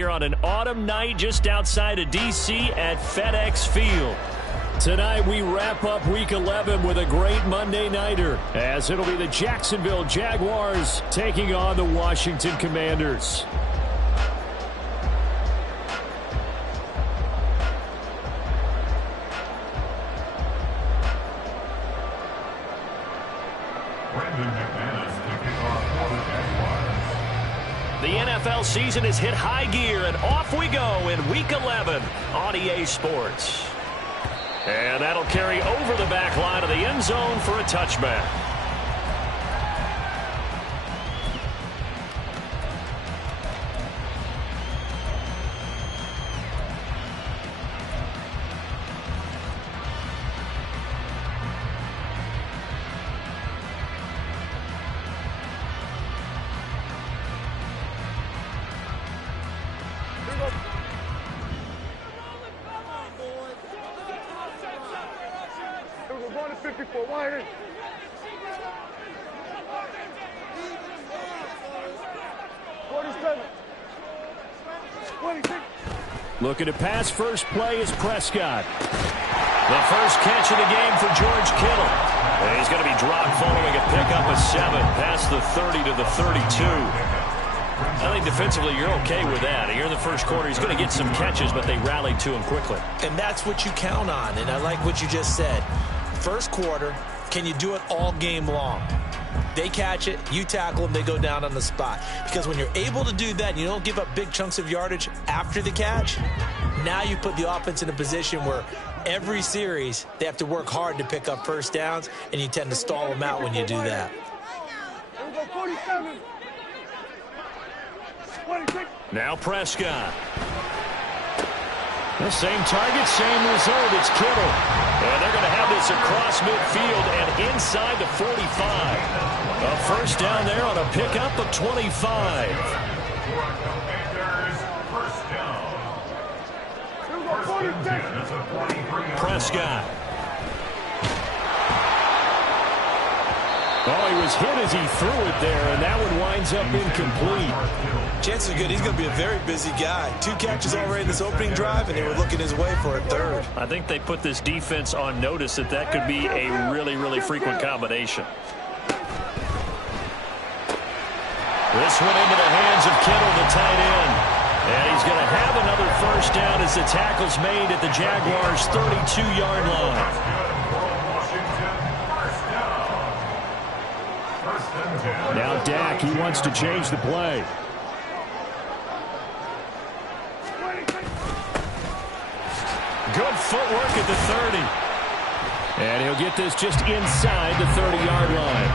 Here on an autumn night just outside of D.C. at FedEx Field. Tonight we wrap up Week 11 with a great Monday nighter, as it'll be the Jacksonville Jaguars taking on the Washington Commanders. The NFL season has hit high gear, and off we go in Week 11 on EA Sports. And that'll carry over the back line of the end zone for a touchback. Looking to pass, first play is Prescott. The first catch of the game for George Kittle. And he's going to be dropped following a pickup of 7 past the 30 to the 32. I think defensively you're okay with that. Here in the first quarter, he's going to get some catches, but they rallied to him quickly. And that's what you count on, and I like what you just said. First quarter, can you do it all game long? They catch it, you tackle them, they go down on the spot. Because when you're able to do that, and you don't give up big chunks of yardage after the catch, now you put the offense in a position where every series they have to work hard to pick up first downs, and you tend to stall them out when you do that. Now Prescott. The same target, same result. It's Kittle. And they're going to have this across midfield and inside the 45. A first down there on a pickup of 25. Prescott. Oh, he was hit as he threw it there, and that one winds up incomplete. Chances are good he's going to be a very busy guy. 2 catches already in this opening drive, and they were looking his way for a third. I think they put this defense on notice that that could be a really, really frequent combination. This one into the hands of Kittle, the tight end. And he's going to have another first down as the tackle's made at the Jaguars' 32-yard line. Now Dak, he wants to change the play. Good footwork at the 30. And he'll get this just inside the 30-yard line.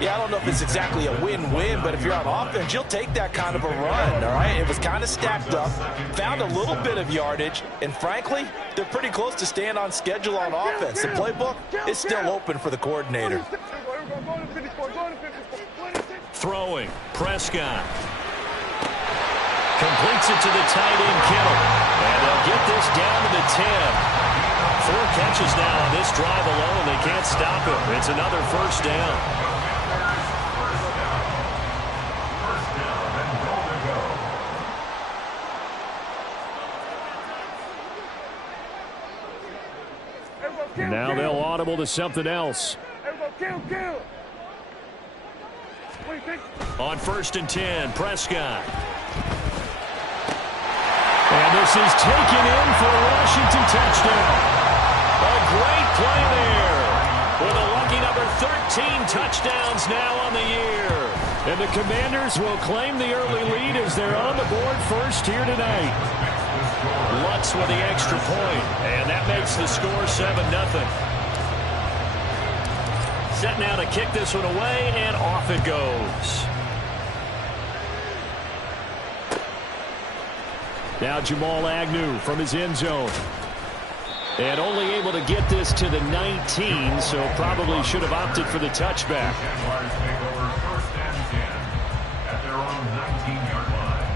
Yeah, I don't know if it's exactly a win-win, but if you're on offense, you'll take that kind of a run, all right? It was kind of stacked up, found a little bit of yardage, and frankly, they're pretty close to staying on schedule on offense. The playbook is still open for the coordinator. Throwing, Prescott. Completes it to the tight end, Kittle. And they'll get this down to the 10. 4 catches now on this drive alone. They can't stop him. It's another first down. Now they'll audible to something else. On 1st and 10, Prescott. And this is taken in for a Washington touchdown. A great play there. With a lucky number 13 touchdowns now on the year. And the Commanders will claim the early lead as they're on the board first here tonight. Lutz with the extra point, and that makes the score 7-0. Set now to kick this one away, and off it goes. Now Jamal Agnew from his end zone. And only able to get this to the 19, so probably should have opted for the touchback. At their own 19-yard line.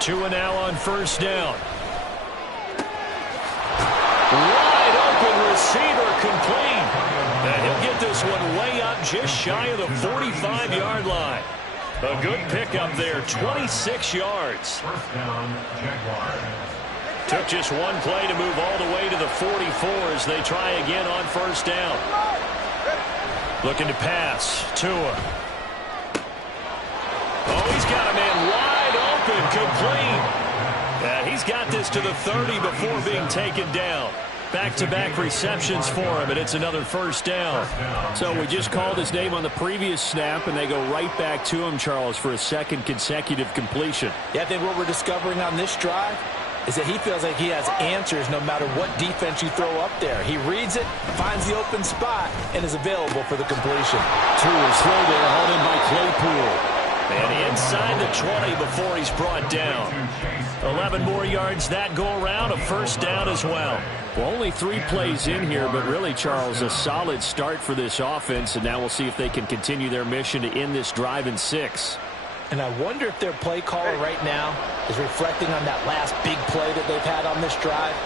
Tua now on first down. just shy of the 45-yard line. A good pickup there, 26 yards. First down, Jaguars. Took just one play to move all the way to the 44 as they try again on first down. Looking to pass. Tua. Oh, he's got a man wide open, complete. He's got this to the 30 before being taken down. Back-to-back receptions for him, and it's another first down. So we just called his name on the previous snap, and they go right back to him, Charles, for a second consecutive completion. Yeah, I think what we're discovering on this drive is that he feels like he has answers no matter what defense you throw up there. He reads it, finds the open spot, and is available for the completion. Tua slow there, hauled in by Claypool. And inside the 20 before he's brought down. 11 more yards that go around, a first down as well. Well, only 3 plays in here, but really, Charles, a solid start for this offense, and now we'll see if they can continue their mission to end this drive in 6. And I wonder if their play caller right now is reflecting on that last big play that they've had on this drive.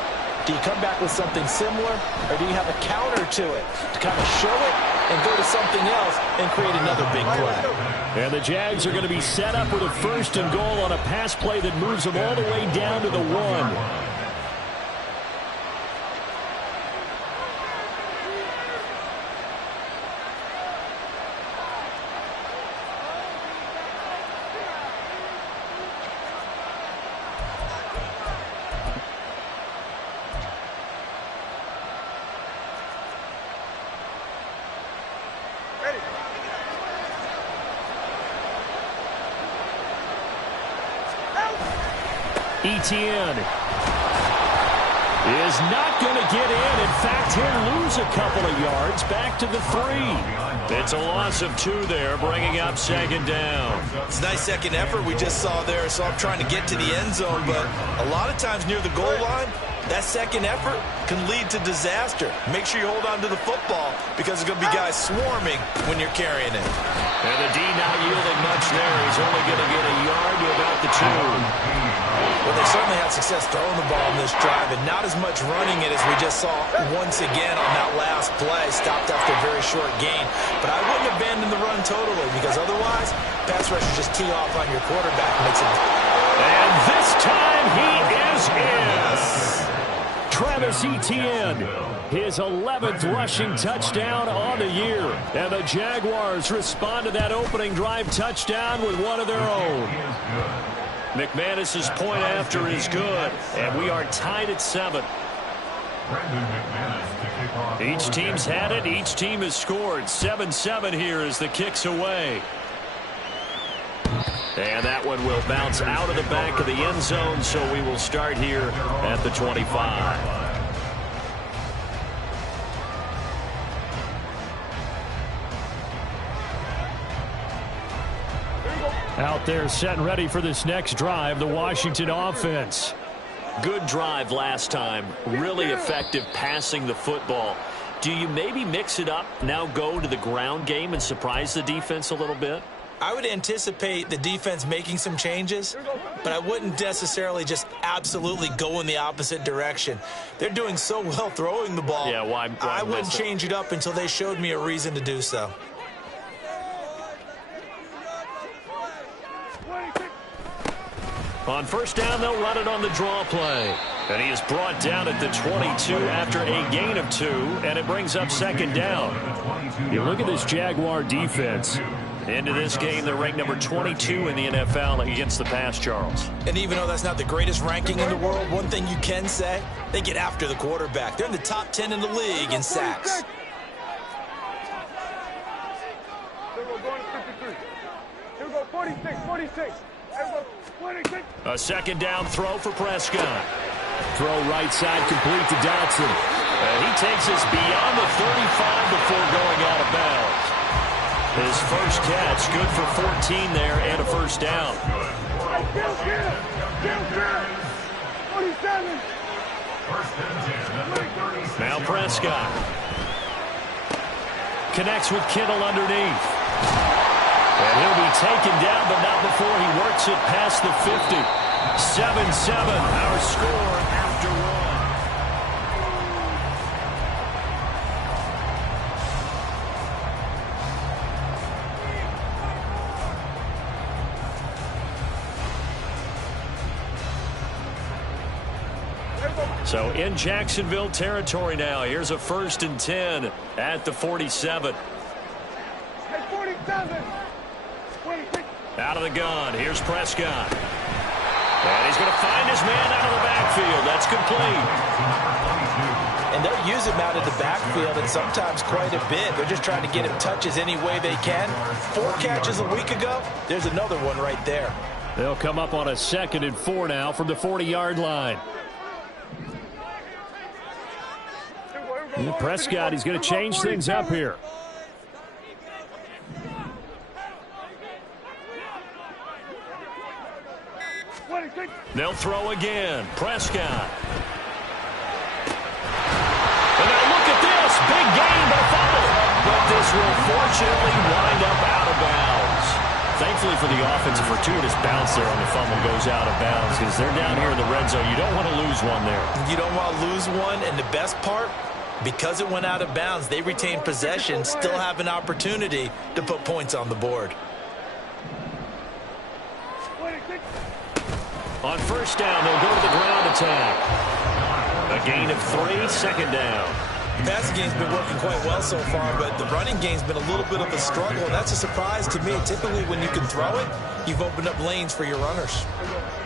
Do you come back with something similar, or do you have a counter to it to kind of show it and go to something else and create another big play? And the Jags are going to be set up with a first and goal on a pass play that moves them all the way down to the 1. Etienne is not going to get in. In fact, he'll lose a couple of yards back to the 3. It's a loss of 2 there, bringing up second down. It's a nice second effort we just saw there, so I'm trying to get to the end zone, but a lot of times near the goal line, that second effort can lead to disaster. Make sure you hold on to the football because there's going to be guys swarming when you're carrying it. And the D not yielding much there. He's only going to get a yard to about the 2. Well, they certainly had success throwing the ball in this drive, and not as much running it as we just saw once again on that last play. Stopped after a very short gain. But I wouldn't abandon the run totally, because otherwise, pass rushers just tee off on your quarterback and makes it. And this time he is in. Travis Etienne, his 11th rushing touchdown on the year. And the Jaguars respond to that opening drive touchdown with one of their own. McManus's point after is good, and we are tied at 7. Each team's had it. Each team has scored. 7-7 here as the kick's away. And that one will bounce out of the back of the end zone, so we will start here at the 25. Out there set and ready for this next drive, the Washington offense. Good drive last time. Really effective passing the football. Do you maybe mix it up, now go to the ground game and surprise the defense a little bit? I would anticipate the defense making some changes, but I wouldn't necessarily just absolutely go in the opposite direction. They're doing so well throwing the ball. Yeah, why I wouldn't miss it? change it up until they showed me a reason to do so. On first down, they'll run it on the draw play. And he is brought down at the 22 after a gain of 2, and it brings up second down. You look at this Jaguar defense. Into this game, they're ranked number 22 in the NFL against the pass, Charles. And even though that's not the greatest ranking in the world, one thing you can say, they get after the quarterback. They're in the top 10 in the league in sacks. Here we go, 46. A second down throw for Prescott. Throw right side complete to Dotson. And he takes us beyond the 35 before going out of bounds. His first catch, good for 14 there and a first down. 47. Now Prescott connects with Kittle underneath. And he'll be taken down, but not before he works it past the 50. 7-7, our score after 1. So in Jacksonville territory now. Here's a 1st and 10 at the 47. Hey, 47. 26. Out of the gun. Here's Prescott. And he's going to find his man out of the backfield. That's complete. And they'll use him out of the backfield, and sometimes quite a bit. They're just trying to get him touches any way they can. 4 catches a week ago. There's another one right there. They'll come up on a 2nd and 4 now from the 40-yard line. And Prescott, he's going to change things up here. They'll throw again. Prescott. And now look at this. Big gain, but a fumble. But this will fortunately wind up out of bounds. Thankfully for the offense, a fortuitous bounce there on the fumble goes out of bounds because they're down here in the red zone. You don't want to lose one there. You don't want to lose one, and the best part, because it went out of bounds, they retain possession, still have an opportunity to put points on the board. On 1st down, they'll go to the ground attack. A gain of 3, 2nd down. The passing game's been working quite well so far, but the running game's been a little bit of a struggle, and that's a surprise to me. Typically, when you can throw it, you've opened up lanes for your runners.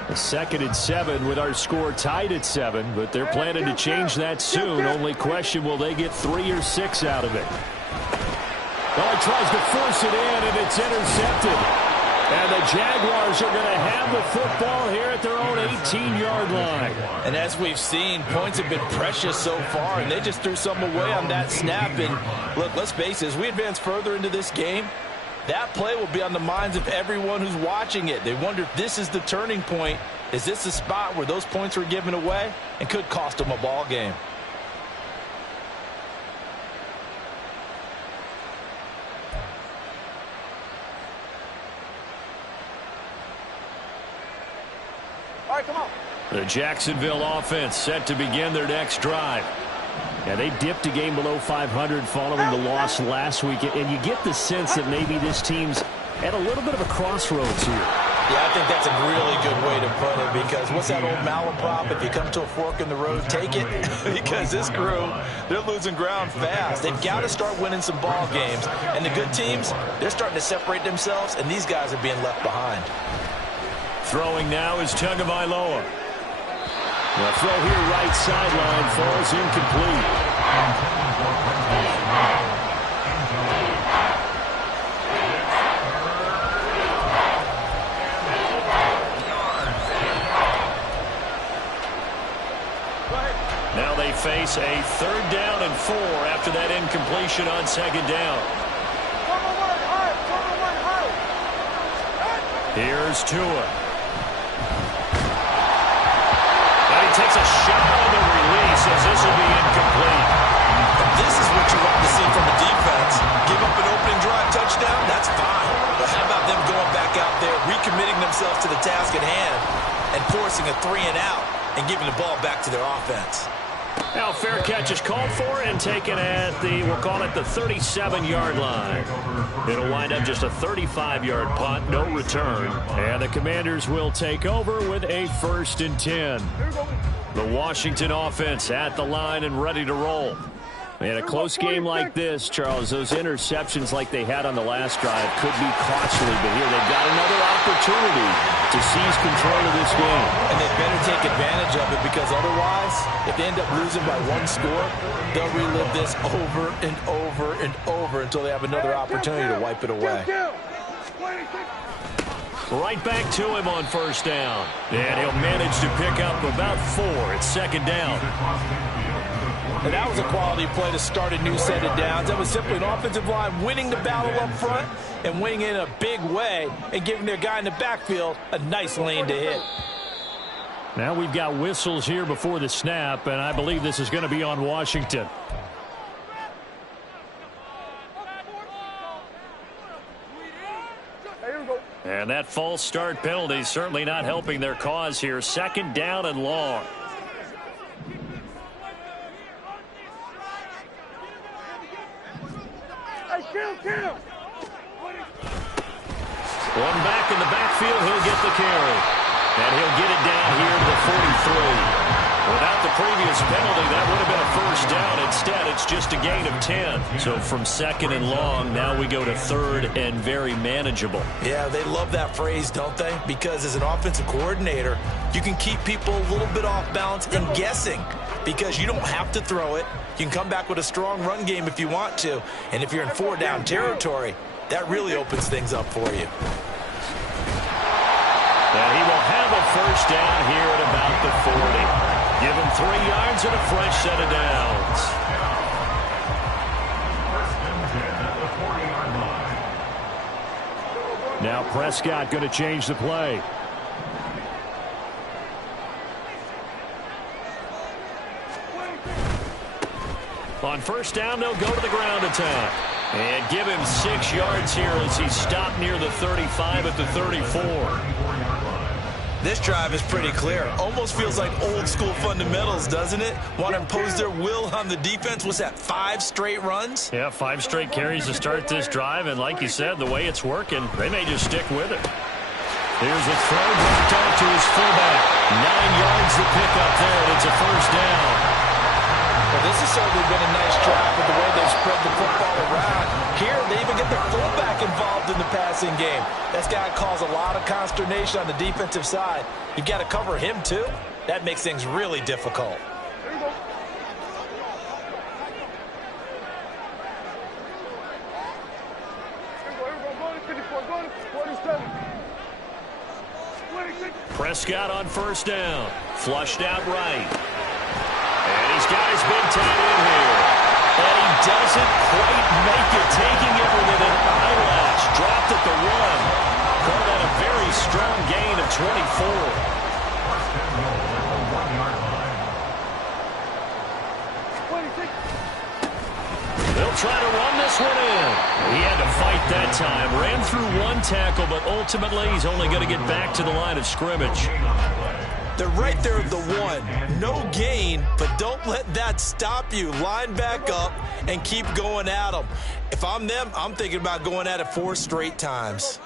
A 2nd and 7 with our score tied at 7, but they're planning to change that soon. Only question, will they get 3 or 6 out of it? Oh, he tries to force it in, and it's intercepted. And the Jaguars are going to have the football here at their own 18-yard line. And as we've seen, points have been precious so far, and they just threw some away on that snap. And look, let's face it, as we advance further into this game, that play will be on the minds of everyone who's watching it. They wonder if this is the turning point. Is this the spot where those points were given away and could cost them a ball game? All right, come on. The Jacksonville offense set to begin their next drive. Yeah, they dipped a game below 500 following the loss last week, and you get the sense that maybe this team's at a little bit of a crossroads here. Yeah, I think that's a really good way to put it, because what's that old malaprop? If you come to a fork in the road, take it. Because this crew, they're losing ground fast. They've got to start winning some ball games. And the good teams, they're starting to separate themselves, and these guys are being left behind. Throwing now is Tagovailoa. The throw here right sideline falls incomplete. Now they face a 3rd down and 4 after that incompletion on 2nd down. Here's Tua. Takes a shot on the release as this will be incomplete. This is what you want to see from a defense. Give up an opening drive touchdown, that's fine. But how about them going back out there, recommitting themselves to the task at hand, and forcing a 3 and out and giving the ball back to their offense? Now fair catch is called for and taken at the, we'll call it the 37-yard line. It'll wind up just a 35-yard punt, no return. And the Commanders will take over with a 1st and 10. The Washington offense at the line and ready to roll. In a close game like this, Charles, those interceptions like they had on the last drive could be costly, but here they've got another opportunity to seize control of this game. And they better take advantage of it, because otherwise, if they end up losing by 1 score, they'll relive this over and over and over until they have another opportunity to wipe it away. Right back to him on 1st down. And he'll manage to pick up about 4 at 2nd down. And that was a quality play to start a new set of downs. That was simply an offensive line winning the battle up front and winning in a big way and giving their guy in the backfield a nice lane to hit. Now we've got whistles here before the snap, and I believe this is going to be on Washington. And that false start penalty certainly not helping their cause here. 2nd down and long. One back in the backfield, he'll get the carry. And he'll get it down here to the 43. Without the previous penalty, that would have been a first down. Instead, it's just a gain of 10. So from second and long, now we go to third and very manageable. Yeah, they love that phrase, don't they? Because as an offensive coordinator, you can keep people a little bit off balance and guessing because you don't have to throw it. You can come back with a strong run game if you want to. And if you're in four-down territory, that really opens things up for you. And he will have a first down here at about the 40. Give him 3 yards and a fresh set of downs. Now Prescott going to change the play. On first down, they'll go to the ground attack. And give him 6 yards here as he stopped near the 35 at the 34. This drive is pretty clear. Almost feels like old school fundamentals, doesn't it? Want to impose their will on the defense. What's that, 5 straight runs? Yeah, 5 straight carries to start this drive. And like you said, the way it's working, they may just stick with it. Here's a throw dropped out to his fullback. 9 yards to pick up there, and it's a first down. Well, this has certainly been a nice drive with the way they spread the football around. Here, they even get their fullback involved in the passing game. That's got to cause a lot of consternation on the defensive side. You've got to cover him, too. That makes things really difficult. Prescott on first down. Flushed out right. And he's got his big tight end here. And he doesn't quite make it, taking it within an eyelash. Dropped at the 1. Call that a very strong gain of 24. They'll try to run this one in. He had to fight that time. Ran through 1 tackle, but ultimately he's only going to get back to the line of scrimmage. They're right there at the 1. No gain, but don't let that stop you. Line back up and keep going at them. If I'm them, I'm thinking about going at it 4 straight times.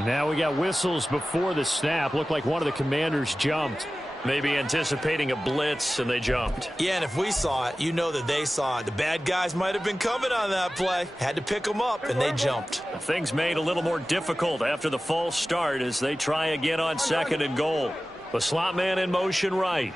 Now we got whistles before the snap. Looked like one of the commanders jumped. Maybe anticipating a blitz, and they jumped. Yeah, and if we saw it, you know that they saw it. The bad guys might have been coming on that play. Had to pick them up, and they jumped. Things made a little more difficult after the false start as they try again on second and goal. The slot man in motion right.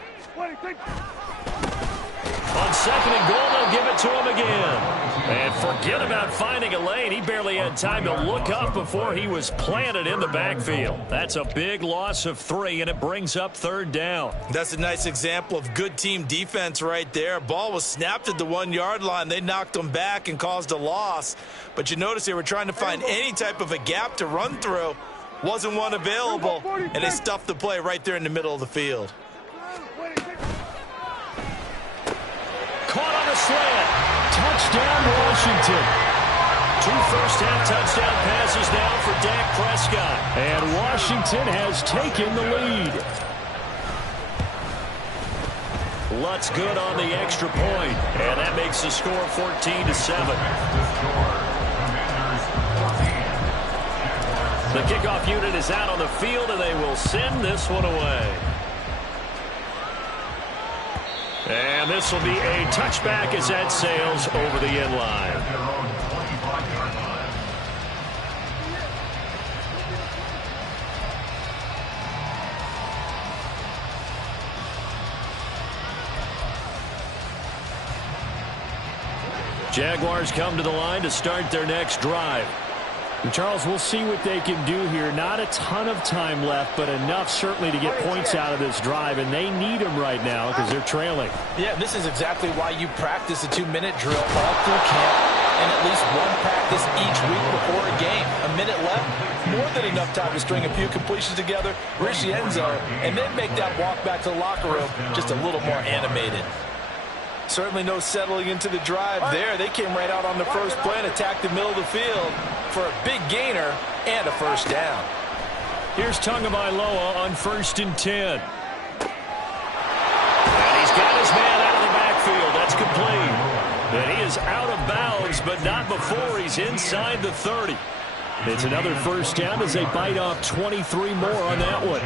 On second and goal, they'll give it to him again. And forget about finding a lane. He barely had time to look up before he was planted in the backfield. That's a big loss of 3, and it brings up third down. That's a nice example of good team defense right there. Ball was snapped at the 1-yard line. They knocked them back and caused a loss. But you notice they were trying to find any type of a gap to run through. Wasn't one available, and they stuffed the play right there in the middle of the field. Caught on a slant. Touchdown, Washington. 2 first-half touchdown passes now for Dak Prescott. And Washington has taken the lead. Lutz good on the extra point. And that makes the score 14-7. The kickoff unit is out on the field, and they will send this one away. And this will be a touchback as that sails over the end line. Jaguars come to the line to start their next drive. And Charles, we'll see what they can do here. Not a ton of time left, but enough certainly to get points out of this drive, and they need them right now because they're trailing. Yeah, this is exactly why you practice a 2-minute drill all through camp and at least 1 practice each week before a game. A minute left, more than enough time to string a few completions together, reach the end zone, and then make that walk back to the locker room just a little more animated. Certainly no settling into the drive there. They came right out on the first play and attacked the middle of the field for a big gainer and a first down. Here's Tagovailoa on 1st and 10. And he's got his man out of the backfield. That's complete. And he is out of bounds, but not before he's inside the 30. It's another first down as they bite off 23 more on that one.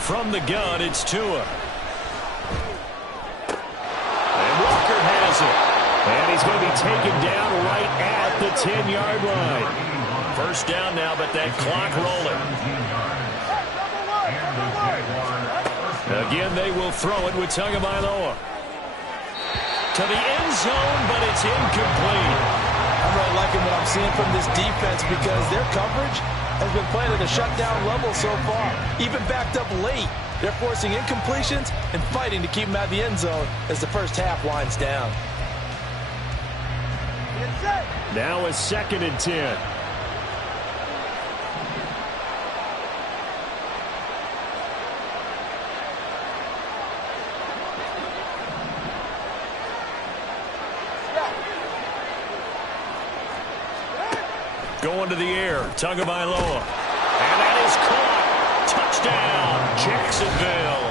From the gun, it's Tua. And Walker has it. And he's going to be taken down right at the 10-yard line. First down now, but that clock rolling. Again, they will throw it with Tagovailoa. To the end zone, but it's incomplete. I'm really liking what I'm seeing from this defense because their coverage has been playing at a shutdown level so far. Even backed up late, they're forcing incompletions and fighting to keep them out of the end zone as the first half winds down. Now a 2nd and 10. Going to the air, Tagovailoa. And that is caught. Touchdown, Jacksonville.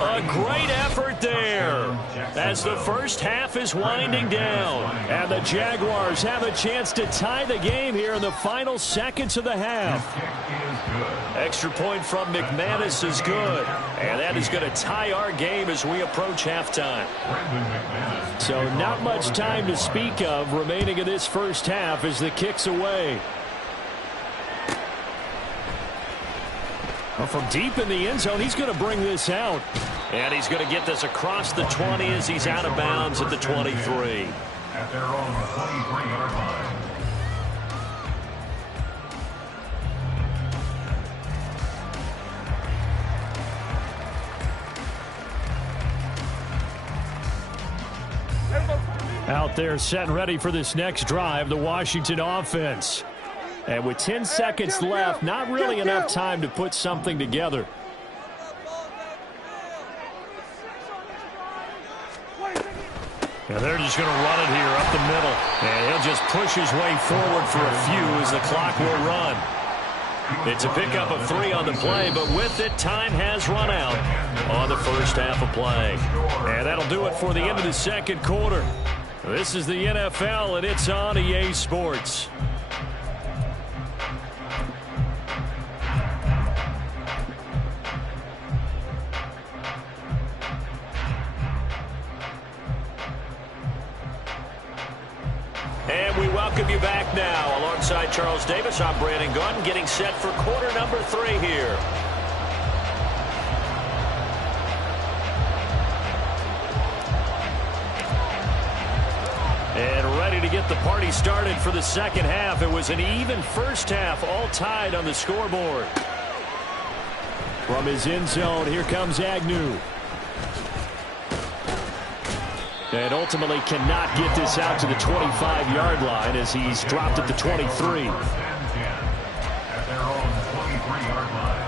A great effort there as the first half is winding down. And the Jaguars have a chance to tie the game here in the final seconds of the half. Extra point from McManus is good. And that is going to tie our game as we approach halftime. So not much time to speak of remaining in this first half as the kick's away. Well, from deep in the end zone, he's going to bring this out. And he's going to get this across the 20 as he's out of bounds at the 23. At their own 23-yard line. Out there set and ready for this next drive, the Washington offense. And with 10 seconds left, not really enough time to put something together. And they're just going to run it here up the middle. And he'll just push his way forward for a few as the clock will run. It's a pickup of 3 on the play, but with it, time has run out on the first half of play. And that'll do it for the end of the second quarter. This is the NFL, and it's on EA Sports. And we welcome you back now. Alongside Charles Davis, I'm Brandon Gordon, getting set for quarter number 3 here. And ready to get the party started for the second half. It was an even first half, all tied on the scoreboard. From his end zone, here comes Agnew. And ultimately cannot get this out to the 25-yard line as he's dropped at the 23. At their own 23-yard line.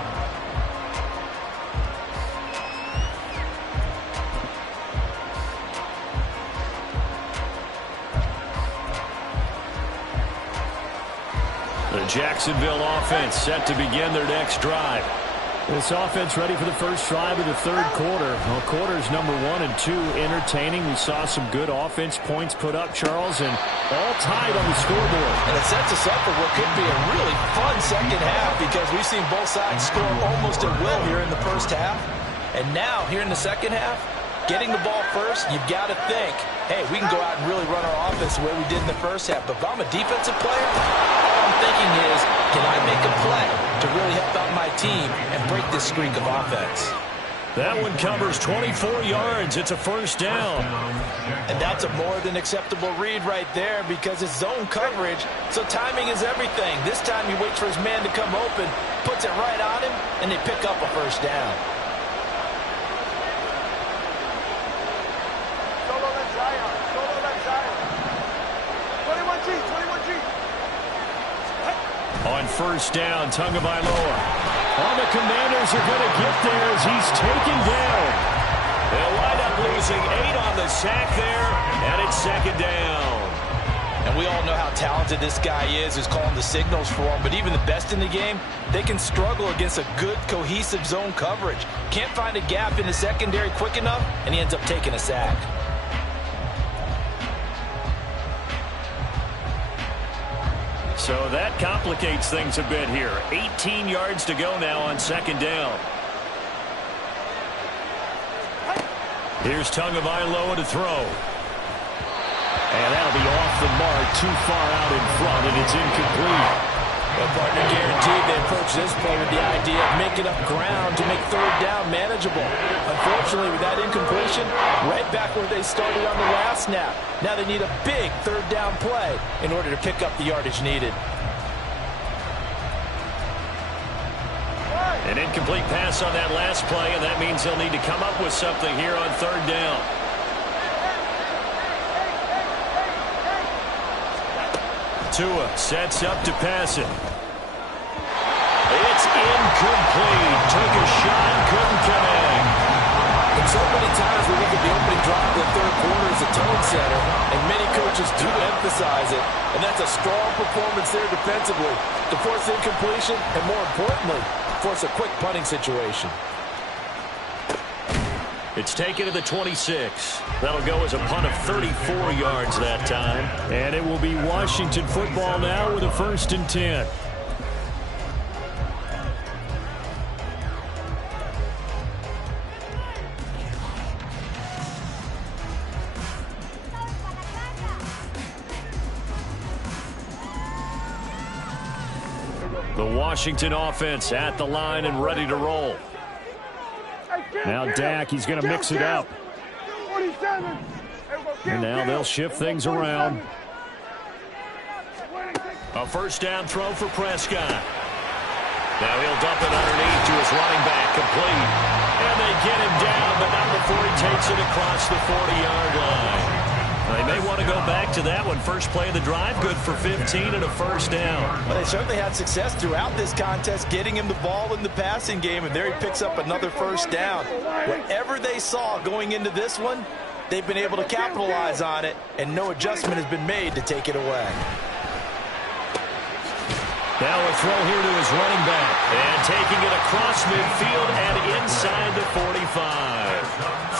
The Jacksonville offense set to begin their next drive. This offense ready for the first drive of the third quarter. Well, quarters number 1 and 2 entertaining. We saw some good offense points put up, Charles, and all tied on the scoreboard. And it sets us up for what could be a really fun second half because we've seen both sides score almost at will here in the first half. And now, here in the second half, getting the ball first, you've got to think, hey, we can go out and really run our offense the way we did in the first half. But if I'm a defensive player, all I'm thinking is, can I make a play to really help out my team and break this streak of offense? That one covers 24 yards. It's a first down. And that's a more than acceptable read right there because it's zone coverage, so timing is everything. This time he waits for his man to come open, puts it right on him, and they pick up a first down. On first down, Tagovailoa. All the Commanders are going to get there as he's taken down. They'll wind up losing 8 on the sack there, and it's second down. And we all know how talented this guy is who's calling the signals for him. But even the best in the game, they can struggle against a good, cohesive zone coverage. Can't find a gap in the secondary quick enough, and he ends up taking a sack. So that complicates things a bit here. 18 yards to go now on second down. Here's Tagovailoa to throw. And that'll be off the mark, too far out in front, and it's incomplete. Well, partner, guaranteed they approach this play with the idea of making up ground to make third down manageable. Unfortunately, with that incompletion, right back where they started on the last snap. Now they need a big third down play in order to pick up the yardage needed. An incomplete pass on that last play, and that means they'll need to come up with something here on third down. Tua sets up to pass it. It's incomplete. Took a shot, couldn't connect. And so many times we look at the opening drive of the third quarter as a tone setter, and many coaches do emphasize it. And that's a strong performance there defensively to force incompletion and, more importantly, force a quick punting situation. It's taken to the 26. That'll go as a punt of 34 yards that time. And it will be Washington football now with a 1st and 10. The Washington offense at the line and ready to roll. Now Dak, he's going to mix it up. And now they'll shift things around. A 1st down throw for Prescott. Now he'll dump it underneath to his running back, complete. And they get him down, but not before he takes it across the 40-yard line. They may want to go back to that one. First play of the drive, good for 15 and a 1st down. Well, they certainly had success throughout this contest, getting him the ball in the passing game, and there he picks up another 1st down. Whatever they saw going into this one, they've been able to capitalize on it, and no adjustment has been made to take it away. Now a throw here to his running back. And taking it across midfield and inside the 45.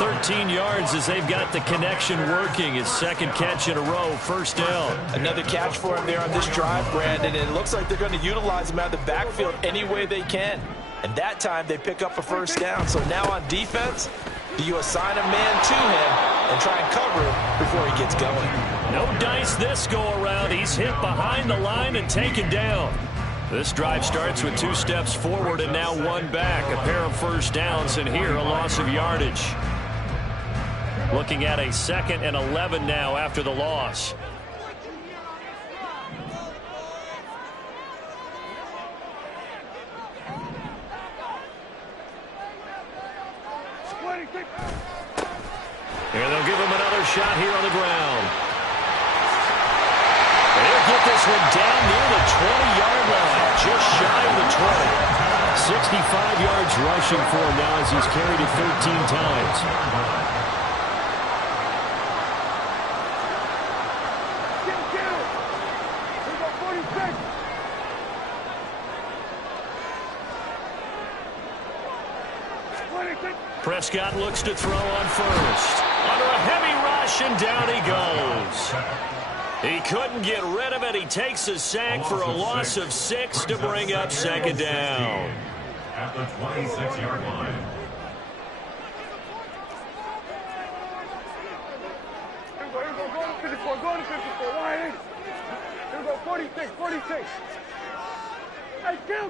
13 yards as they've got the connection working. His 2nd catch in a row, 1st down. Another catch for him there on this drive, Brandon. And it looks like they're going to utilize him out of the backfield any way they can. And that time they pick up a 1st down. So now on defense, do you assign a man to him and try and cover him before he gets going? No dice this go around. He's hit behind the line and taken down. This drive starts with 2 steps forward and now 1 back. A pair of 1st downs, and here a loss of yardage. Looking at a 2nd and 11 now after the loss. And they'll give him another shot here on the ground. And he'll get this one down near the 20-yard line, just shy of the 20. 65 yards rushing for him now as he's carried it 13 times. Prescott looks to throw on 1st. Under a heavy rush, and down he goes. He couldn't get rid of it. He takes a sack for a loss of 6 to bring up 2nd down. At the 26-yard line. Go to 54. Why? Here we go. 46. 46. Hey, kill.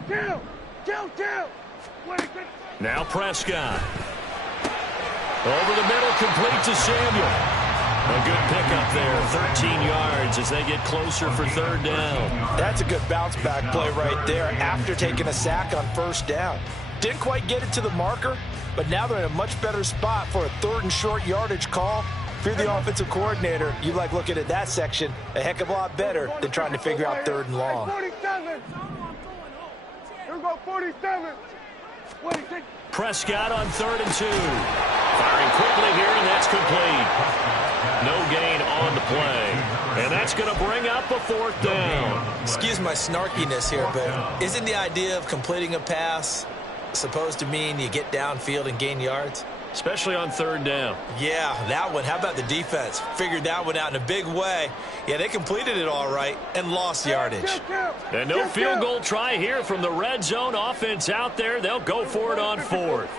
26. Now Prescott. Over the middle, complete to Samuel. A good pickup there, 13 yards as they get closer for 3rd down. That's a good bounce-back play right there after taking a sack on 1st down. Didn't quite get it to the marker, but now they're in a much better spot for a 3rd and short yardage call. If you're the offensive coordinator, you like looking at that section a heck of a lot better than trying to figure out 3rd and long. 47. Here we go. 47. 26. Prescott on 3rd and 2. Firing quickly here, and that's complete. No gain on the play. And that's going to bring up a 4th down. Excuse my snarkiness here, but isn't the idea of completing a pass supposed to mean you get downfield and gain yards? Especially on 3rd down. Yeah, that one. How about the defense? Figured that one out in a big way. Yeah, they completed it all right and lost yardage. And no field goal try here from the red zone. Offense out there. They'll go for it on 4th.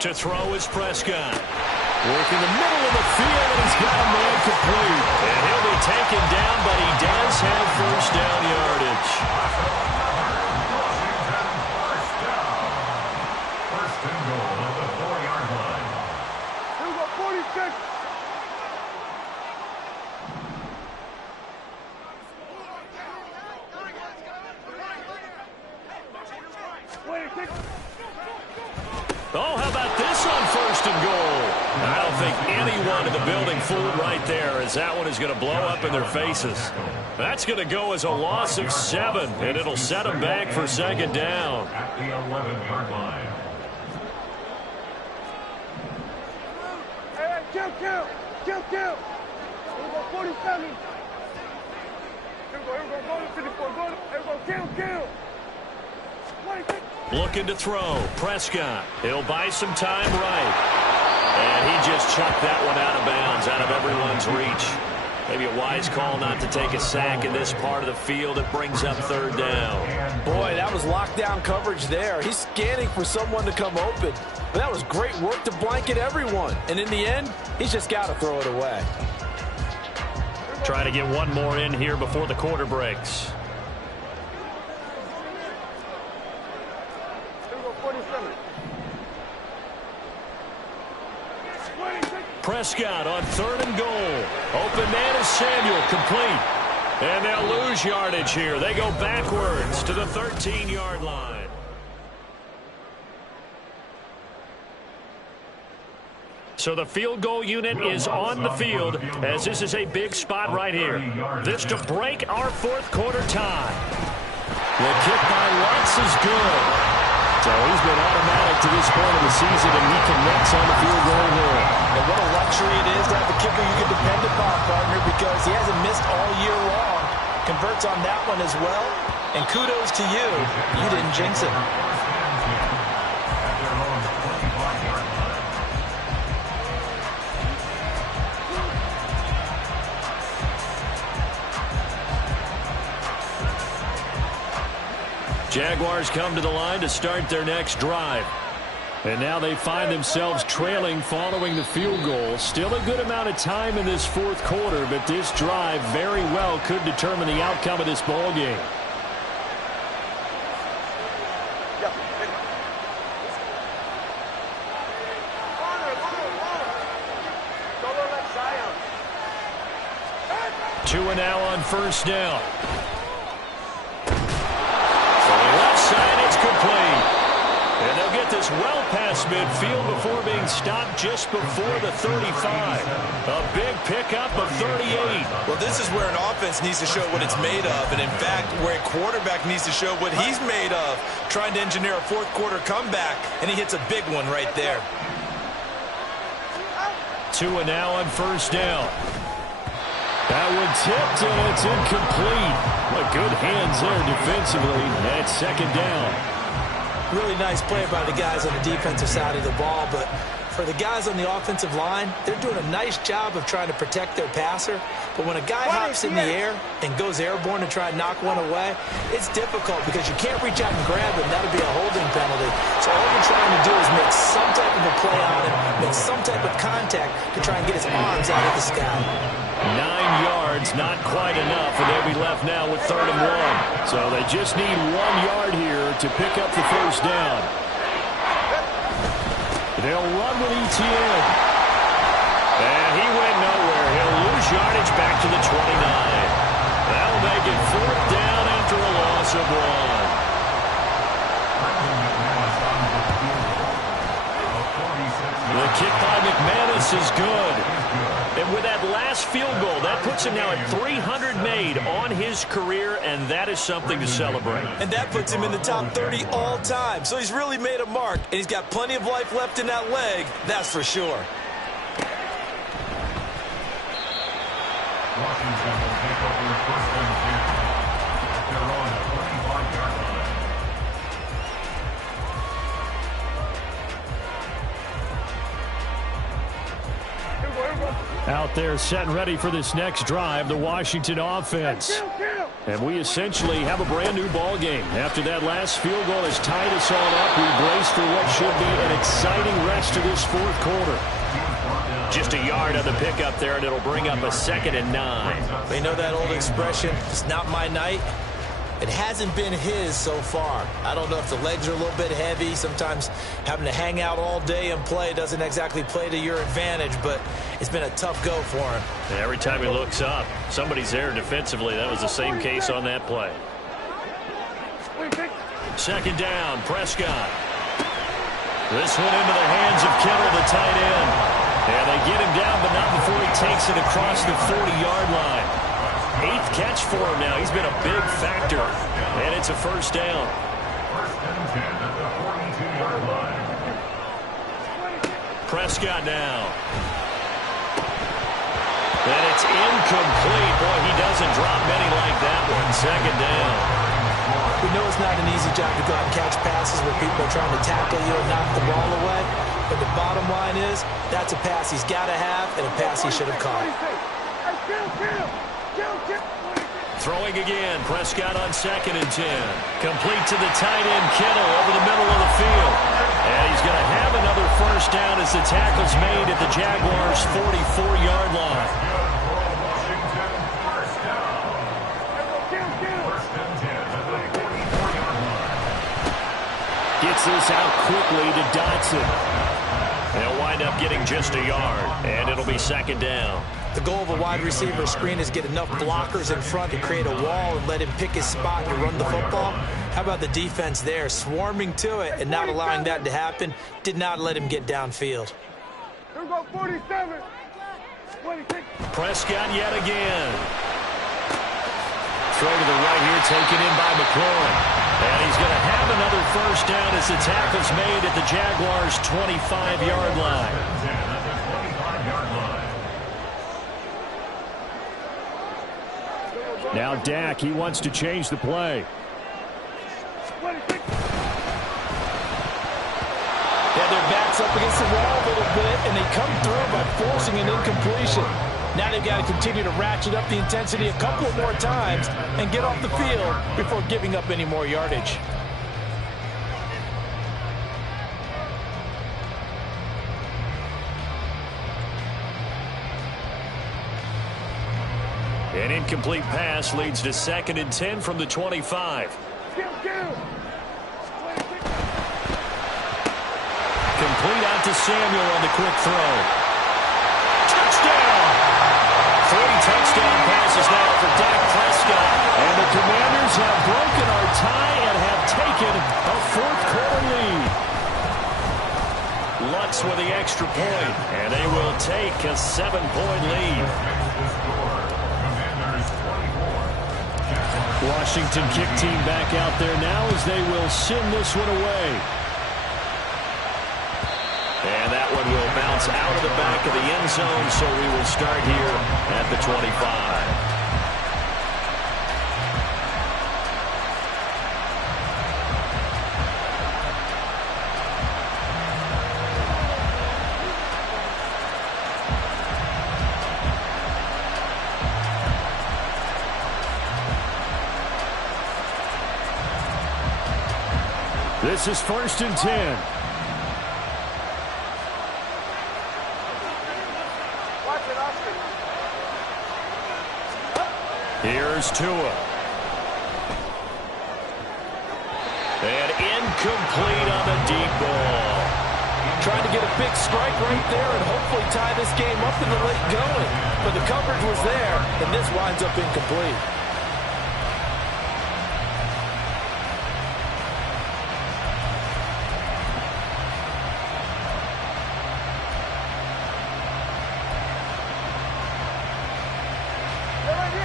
To throw is Prescott. Working the middle of the field, and he's got a man complete. And he'll be taken down, but he does have 1st down yardage. First and goal at the 4-yard line. Here we go, 46. 26. Oh, how about this on 1st and goal? I don't think anyone in the building fooled right there, as that one is going to blow up in their faces. That's going to go as a loss of 7, and it'll set them back for 2nd down. At the 11-yard line. Hey, count. Here we go, 47. Here we go, go to 54. Here we go, count. 26. Looking to throw. Prescott. He'll buy some time right. And he just chucked that one out of bounds, out of everyone's reach. Maybe a wise call not to take a sack in this part of the field. It brings up 3rd down. Boy, that was lockdown coverage there. He's scanning for someone to come open. But that was great work to blanket everyone. And in the end, he's just got to throw it away. Try to get one more in here before the quarter breaks. Here we go, 47. 26. Prescott on 3rd and goal. Open man is Samuel, complete. And they'll lose yardage here. They go backwards to the 13-yard line. So the field goal unit is on the field, as this is a big spot right here. This to break our 4th quarter tie. The kick by Lutz is good. So he's been automatic to this point of the season, and he connects on the field goal here. And what a luxury it is to have a kicker you can depend upon, partner, because he hasn't missed all year long. Converts on that one as well. And kudos to you. You didn't jinx it. Jaguars come to the line to start their next drive. And now they find themselves trailing following the field goal. Still a good amount of time in this 4th quarter, but this drive very well could determine the outcome of this ball game. Two and now on 1st down. It's complete. And they'll get this well past midfield before being stopped just before the 35. A big pickup of 38. Well, this is where an offense needs to show what it's made of. And, in fact, where a quarterback needs to show what he's made of, trying to engineer a 4th quarter comeback. And he hits a big one right there. 2 and now on 1st down. That one tipped, and it's incomplete. But good hands there defensively. That's 2nd down. Really nice play by the guys on the defensive side of the ball, but for the guys on the offensive line, they're doing a nice job of trying to protect their passer. But when a guy hops in the air and goes airborne to try and knock one away, it's difficult because you can't reach out and grab him. That'll be a holding penalty. So all you're trying to do is make some type of a play on him, make some type of contact to try and get his arms out of the sky. 9 yards, not quite enough, and they'll be left now with 3rd and 1. So they just need 1 yard here to pick up the 1st down. They'll run with ETN. And he went nowhere. He'll lose yardage back to the 29. That'll make it 4th down after a loss of 1. The kick by McManus is good. And with that last field goal, that puts him now at 300 made on his career, and that is something to celebrate. And that puts him in the top 30 all time. So he's really made a mark, and he's got plenty of life left in that leg, that's for sure. Washington will take over first and 10. They're on the 25-yard line. Out there set and ready for this next drive, the Washington offense. And we essentially have a brand new ball game. After that last field goal has tied us all up, we brace for what should be an exciting rest of this fourth quarter. Just a yard on the pickup there, and it'll bring up a 2nd and 9. They know that old expression, it's not my night. It hasn't been his so far. I don't know if the legs are a little bit heavy. Sometimes having to hang out all day and play doesn't exactly play to your advantage, but it's been a tough go for him. And every time he looks up, somebody's there defensively. That was the same case on that play. 2nd down, Prescott. This one into the hands of Kittle, the tight end. And they get him down, but not before he takes it across the 40-yard line. 8th catch for him now. He's been a big factor. And it's a first down. First and 10 at the 42-yard line. Prescott now. And it's incomplete. Boy, he doesn't drop many like that one. 2nd down. We know it's not an easy job to go out and catch passes where people are trying to tackle you and knock the ball away. But the bottom line is, that's a pass he's got to have and a pass he should have caught. Throwing again, Prescott on 2nd and 10. Complete to the tight end, Kittle, over the middle of the field. And he's going to have another first down as the tackle's made at the Jaguars' 44-yard line. Washington, first down. First and 10 at the 44-yard line. Gets this out quickly to Dotson. They'll wind up getting just a yard, and it'll be 2nd down. The goal of a wide receiver screen is get enough blockers in front to create a wall and let him pick his spot to run the football. How about the defense there, swarming to it and not allowing that to happen? Did not let him get downfield. Here we go, 47. 26. Prescott yet again. Throw to the right here, taken in by McLaurin. And he's going to have another first down as the tackle's made at the Jaguars' 25-yard line. 10 at the 25-yard line. Now Dak, he wants to change the play. 26. Yeah, their backs up against the wall a little bit, and they come through by forcing an incompletion. Now they've got to continue to ratchet up the intensity a couple more times and get off the field before giving up any more yardage. An incomplete pass leads to 2nd and 10 from the 25. Complete out to Samuel on the quick throw. Touchdown! 3 touchdown passes now for Dak Prescott. And the Commanders have broken our tie and have taken a fourth-quarter lead. Lutz with the extra point, and they will take a 7-point lead. Washington kick team back out there now as they will send this one away. And that one will bounce out of the back of the end zone, so we will start here at the 25. This is 1st and 10. Here's Tua. And incomplete on the deep ball. Trying to get a big strike right there and hopefully tie this game up in the late going. But the coverage was there, and this winds up incomplete.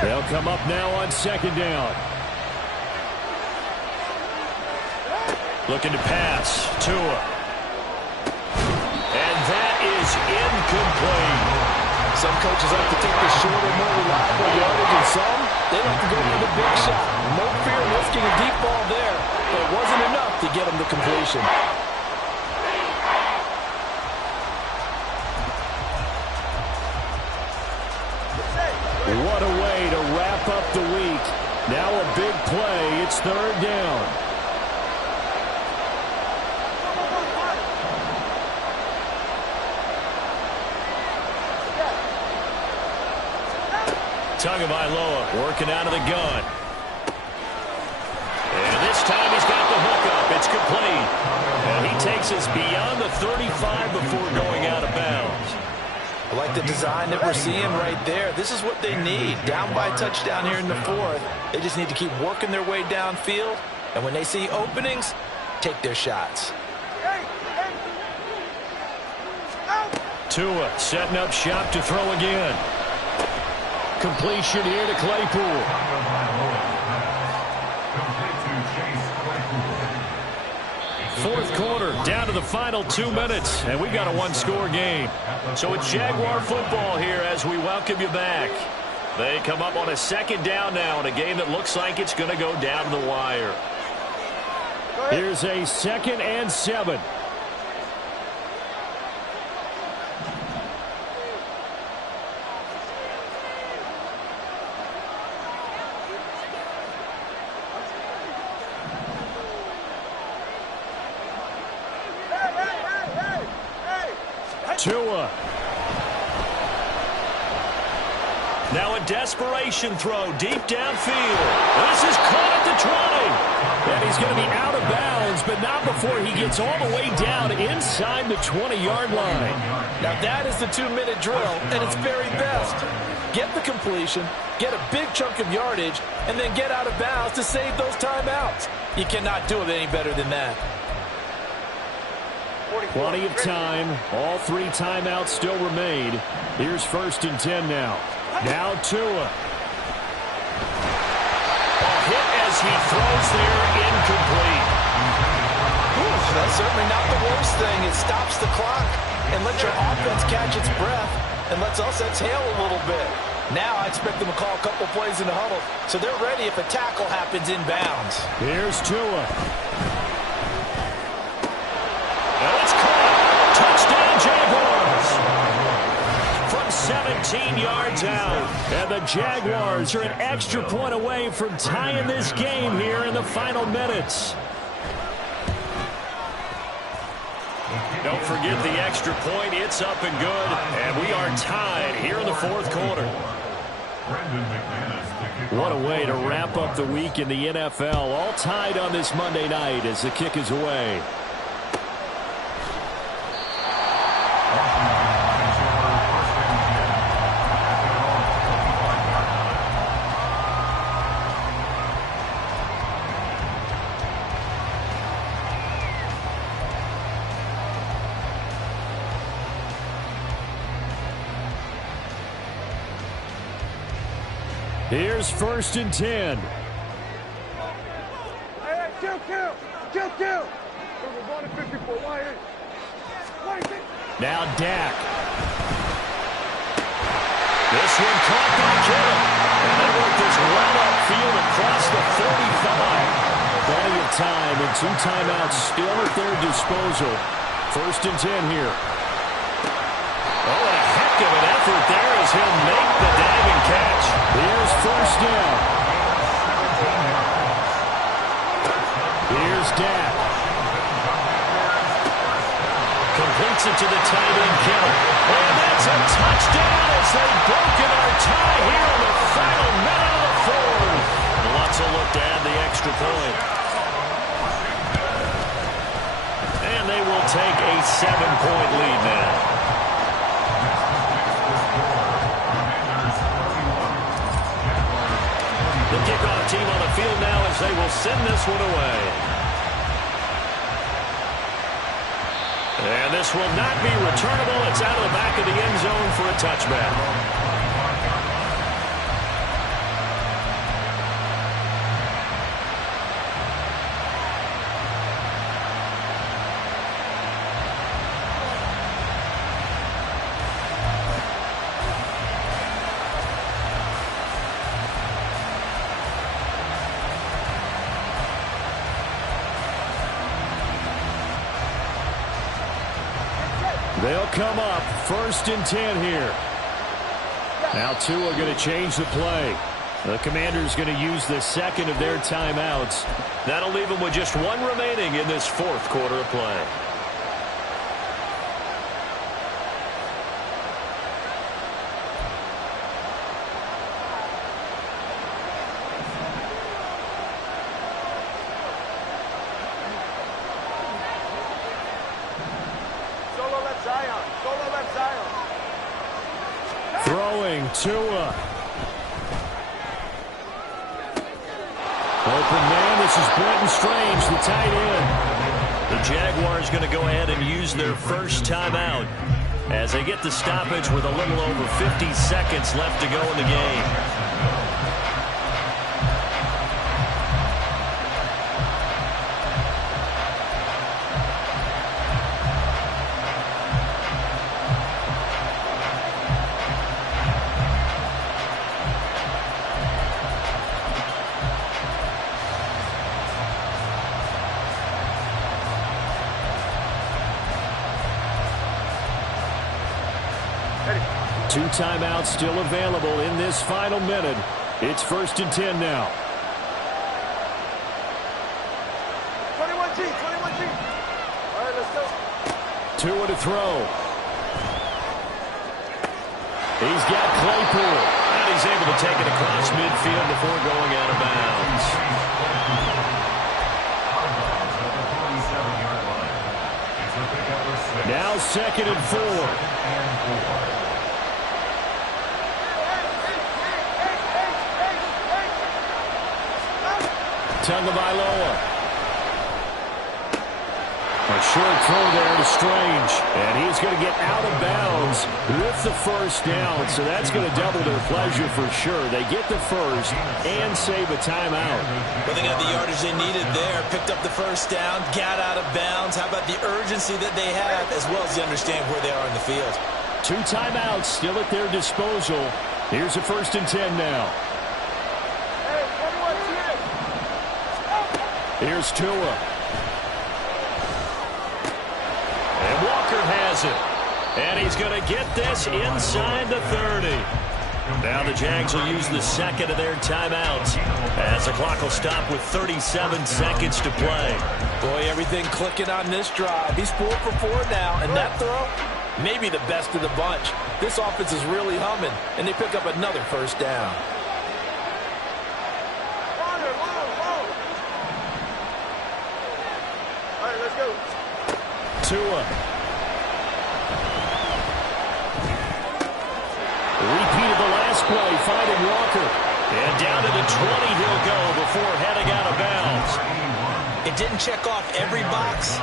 They'll come up now on second down. Looking to pass. Tua. And that is incomplete. Some coaches like to take the shorter, more reliable yardage, and some, they like to go for the big shot. No fear risking a deep ball there, but it wasn't enough to get them the completion. What a way to wrap up the week. Now a big play. It's third down. Tagovailoa working out of the gun. And this time he's got the hook up. It's complete. And he takes us beyond the 35 before going out of bounds. I like the design that we're seeing right there. This is what they need. Down by a touchdown here in the fourth. They just need to keep working their way downfield. And when they see openings, take their shots. Tua setting up shop to throw again. Completion here to Claypool. Fourth quarter, down to the final 2 minutes, and we've got a one-score game. So it's Jaguar football here as we welcome you back. They come up on a second down now in a game that looks like it's going to go down to the wire. Here's a 2nd and 7. Tua. Now a desperation throw deep downfield. This is caught at the 20. And he's going to be out of bounds, but not before he gets all the way down inside the 20-yard line. Now that is the 2-minute drill, and it's very best. Get the completion, get a big chunk of yardage, and then get out of bounds to save those timeouts. You cannot do it any better than that. Plenty of time. All 3 timeouts still remain. Here's 1st and 10 now. Now Tua. A hit as he throws there, incomplete. That's certainly not the worst thing. It stops the clock and lets your offense catch its breath and lets us exhale a little bit. Now I expect them to call a couple plays in the huddle, so they're ready if a tackle happens inbounds. Here's Tua. And it's caught. Touchdown, Jaguars. From 17 yards out. And the Jaguars are an extra point away from tying this game here in the final minutes. Don't forget the extra point. It's up and good. And we are tied here in the fourth quarter. What a way to wrap up the week in the NFL. All tied on this Monday night as the kick is away. Here's 1st and 10. Hey, kill. We're going to 54. Why? Now Dak. This one caught by Kittle. And they work this right upfield across the 45. Plenty of time and 2 timeouts still at their disposal. 1st and 10 here. Oh, and a heck of an effort there as he'll make the diving catch. Here's 1st down. Here's Dak. Completes it to the tight end, Kittle. And that's a touchdown as they've broken our tie here in the final minute of the fourth. Lutzel looked to add the extra point. And they will take a 7-point lead now. The kickoff team on the field now as they will send this one away. And this will not be returnable. It's out of the back of the end zone for a touchback. They'll come up 1st and 10 here. Now Tua going to change the play. The Commanders going to use the second of their timeouts. That'll leave them with just one remaining in this 4th quarter of play. Throwing Tua. Open man, this is Brenton Strange, the tight end. The Jaguars going to go ahead and use their first timeout as they get the stoppage with a little over 50 seconds left to go in the game. Two timeouts still available in this final minute. It's 1st and 10 now. 21G, 21G. All right, let's go. Tua to throw. He's got Claypool. And he's able to take it across midfield before going out of bounds. Now 2nd and 4. Tagovailoa. A short throw there to Strange. And he's going to get out of bounds with the first down. So that's going to double their pleasure for sure. They get the first and save a timeout. Well, they got the yardage they needed there. Picked up the first down, got out of bounds. How about the urgency that they have, as well as they understand where they are in the field? Two timeouts still at their disposal. Here's a 1st and 10 now. Here's Tua. And Walker has it. And he's going to get this inside the 30. Now the Jags will use the second of their timeouts as the clock will stop with 37 seconds to play. Boy, everything clicking on this drive. He's 4 for 4 now, and that throw, maybe the best of the bunch. This offense is really humming, and they pick up another first down. Tua. Repeat of the last play, finding Walker. And down to the 20 he'll go before heading out of bounds. It didn't check off every box,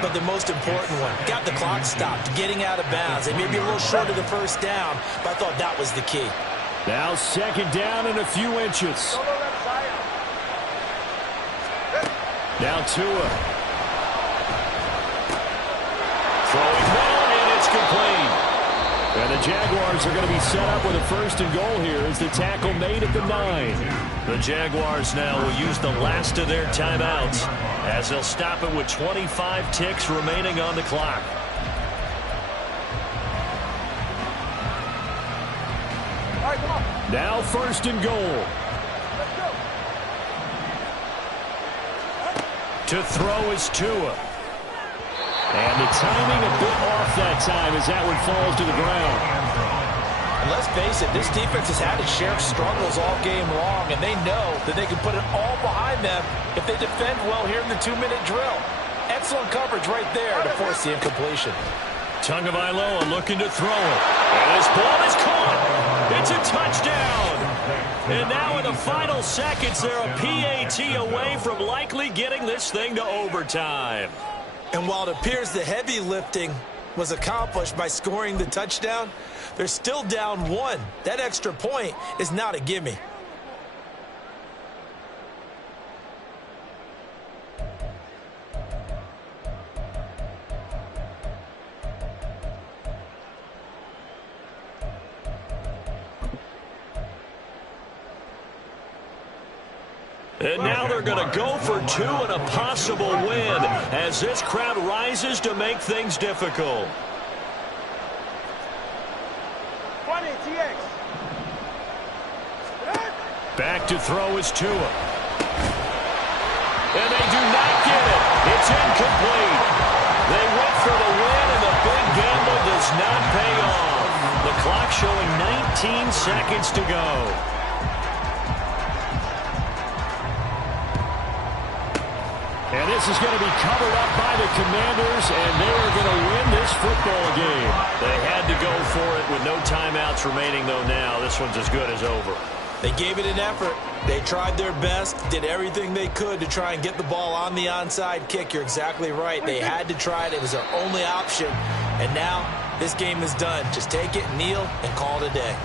but the most important one. Got the clock stopped, getting out of bounds. They may be a little short of the first down, but I thought that was the key. Now 2nd down and a few inches. Now Tua. Throwing well, and it's complete. And the Jaguars are going to be set up with a 1st and goal here as the tackle made at the 9. The Jaguars now will use the last of their timeouts as they'll stop it with 25 ticks remaining on the clock. All right, come on. Now 1st and goal. To throw is Tua. And the timing a bit off that time as that one falls to the ground. And let's face it, this defense has had its share of struggles all game long, and they know that they can put it all behind them if they defend well here in the 2-minute drill. Excellent coverage right there to force the incompletion. Tagovailoa looking to throw it. And this ball is caught. It's a touchdown. And now in the final seconds, they're a PAT away from likely getting this thing to overtime. And while it appears the heavy lifting was accomplished by scoring the touchdown, they're still down 1. That extra point is not a gimme. And now they're going to go for 2 and a possible win as this crowd rises to make things difficult. ATX. Back to throw is Tua. And they do not get it. It's incomplete. They went for the win, and the big gamble does not pay off. The clock showing 19 seconds to go. And this is going to be covered up by the Commanders, and they are going to win this football game. They had to go for it with no timeouts remaining, though now. This one's as good as over. They gave it an effort. They tried their best, did everything they could to try and get the ball on the onside kick. You're exactly right. They had to try it. It was their only option. And now this game is done. Just take it, kneel, and call it a day.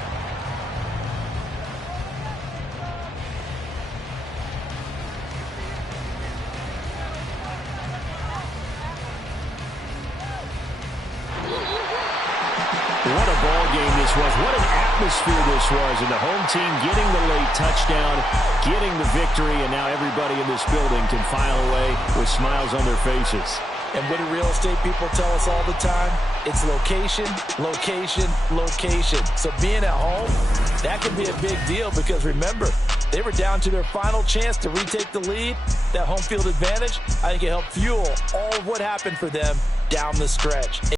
What a ball game this was. What an atmosphere this was. And the home team getting the late touchdown, getting the victory, and now everybody in this building can file away with smiles on their faces. And what do real estate people tell us all the time? It's location, location, location. So being at home, that can be a big deal because remember, they were down to their final chance to retake the lead. That home field advantage, I think it helped fuel all of what happened for them down the stretch.